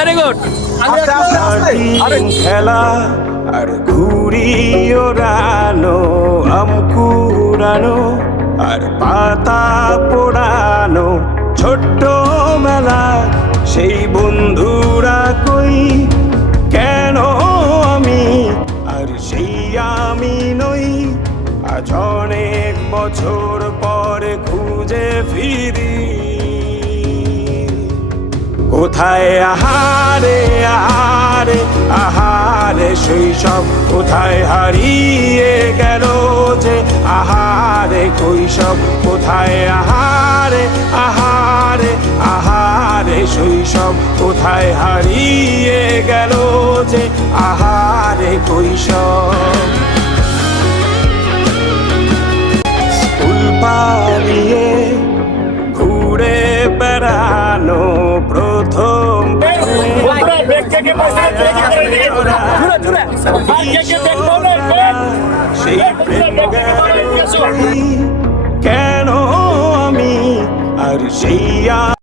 Very good. খেলা আর ঘুড়ি ওড়ানো, আম কুড়ানো আর পাতা পোড়ানো, ছোট্ট মেলা সেই বন্ধুরা কই, কেন আমি আর সেই আমি নই। আজ অনেক বছর পরে খুঁজে ফিরি, কোথায় আহারে আহারে আহারে শৈশব, কোথায় হারিয়ে গেল যে আহারে কৈশব, কোথায় আহারে আহারে আহারে শৈশব, কোথায় হারিয়ে গেল যে আহারে কৈশব। স্কুল পালিয়ে ঘুরে বেড়ানো প্রথম সেই কেন আমি আর সেই